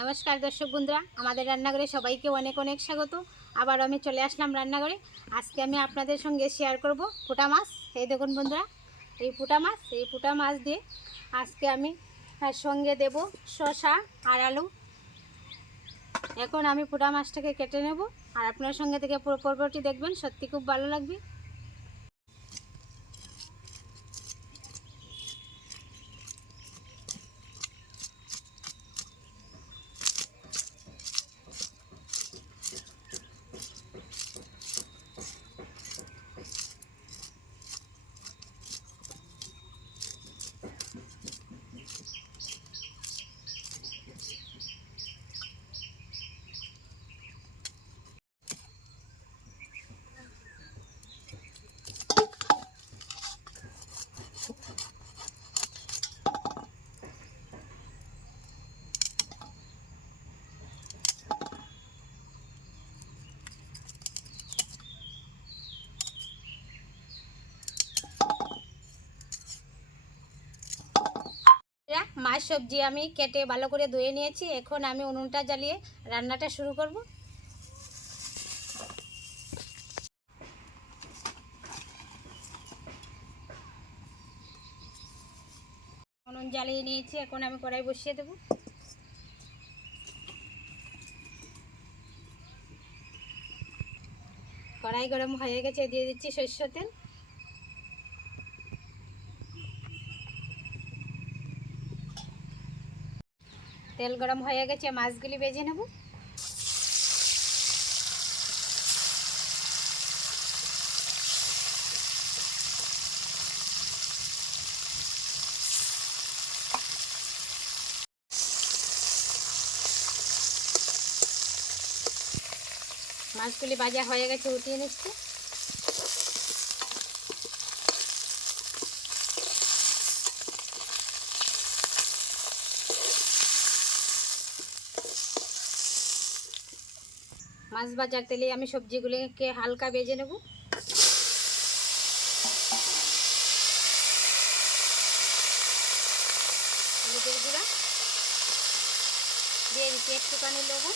নমস্কার দর্শক বন্ধুরা, আমাদের রান্নাঘরে সবাইকে অনেক অনেক স্বাগত। আবার আমি চলে আসলাম রান্নাঘরে। আজকে আমি আপনাদের সঙ্গে শেয়ার করব পুটা মাছ। এই দেখুন বন্ধুরা, এই পুটা মাছ, এই পুটা মাছ দিয়ে আজকে আমি সঙ্গে দেব শসা আর আলু। এখন আমি পুটা মাছটাকে কেটে নেব। আর আপনার সঙ্গে থেকে পুরো পর্বটি দেখবেন, সত্যি খুব ভালো লাগবে বন্ধুরা, মাছ সবজি আমি কেটে ভালো করে ধুয়ে নিয়েছি। এখন আমি উনুনটা জ্বালিয়ে রান্নাটা শুরু করব। উনুন জ্বালিয়ে নিয়েছি, এখন আমি কড়াই বসিয়ে দেব। কড়াই গরম হয়ে গেছে, দিয়ে দিচ্ছি সরষে তেল। তেল গরম হয়ে গেছে মাছগুলি বেজে নেব। মাছগুলি ভাজা হয়ে গেছে উঠিয়ে নিচ্ছি। মাছ ভাজার তেলে আমি সবজিগুলোকে হালকা ভেজে নেব। একটুখানি লবণ।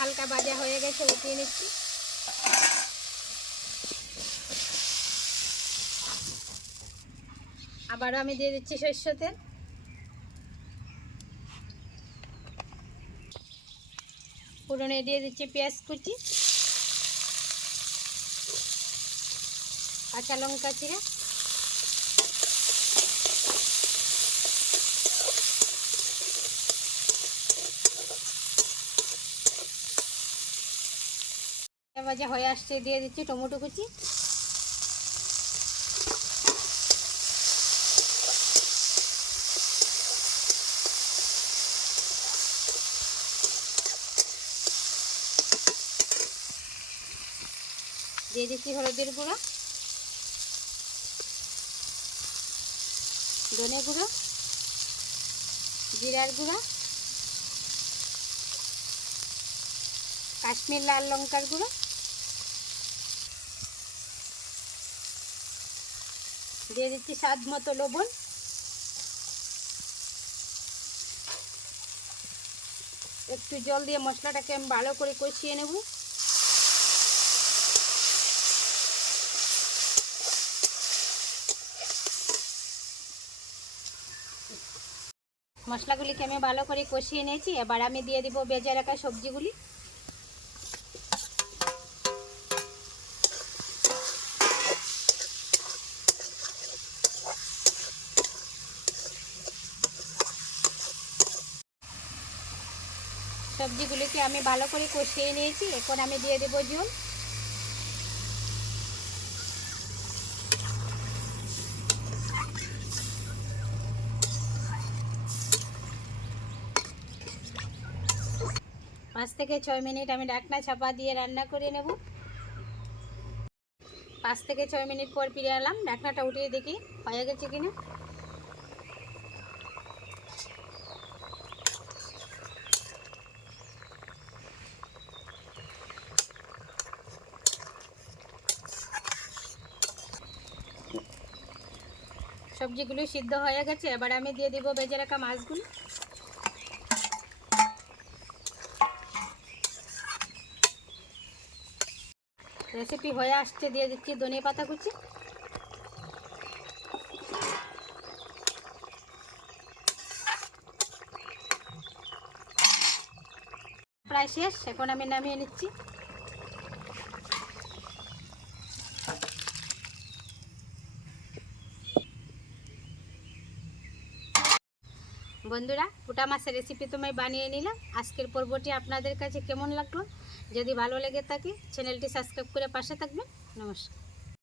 হালকা ভাজা হয়ে গেছে, উঠিয়ে নিচ্ছি। আবারও আমি দিয়ে দিচ্ছি সরষে তেল। পুরনে দিয়ে দিচ্ছি পেঁয়াজ কুচি, কাঁচা লঙ্কা চিরা ভাজা হয়ে আসছে, দিয়ে দিচ্ছি টমেটো কুচি। দিয়ে দিচ্ছি হলুদের গুঁড়ো, ধনে গুঁড়ো, জিরার গুঁড়ো, কাশ্মীর লাল লঙ্কার গুঁড়ো, দিয়ে দিচ্ছি স্বাদ মতো লবণ। একটু জল দিয়ে মশলাটাকে আমি ভালো করে কষিয়ে নেব। মশলাগুলিকে আমি ভালো করে কষিয়ে নিয়েছি। এবার আমি দিয়ে দিব বেজে রাখা সবজিগুলি। সবজিগুলিকে আমি ভালো করে কষিয়ে নিয়েছি। এখন আমি দিয়ে দেবো জল পাঁচ থেকে ছয় মিনিট আমি ডাকনা ছাপা দিয়ে রান্না করে নেব। পাঁচ থেকে ছয় মিনিট পর ফিরে এলাম, ডাকনাটা উঠিয়ে দেখি হয়ে গেছে কিনা। সবজিগুলো সিদ্ধ হয়ে গেছে, এবার আমি দিয়ে দিব বেজে রাখা মাছগুলো। রেসিপি হয়ে আসছে দিয়ে দিচ্ছি ধনিয়া পাতা কুচি। প্রায় শেষ এখন আমি নামিয়ে নিচ্ছি। বন্ধুরা পুটা মাছের রেসিপি তোমায় বানিয়ে নিলাম। আজকের পর্বটি আপনাদের কাছে কেমন লাগল? যদি ভালো লেগে থাকে চ্যানেলটি সাবস্ক্রাইব করে পাশে থাকবেন। নমস্কার।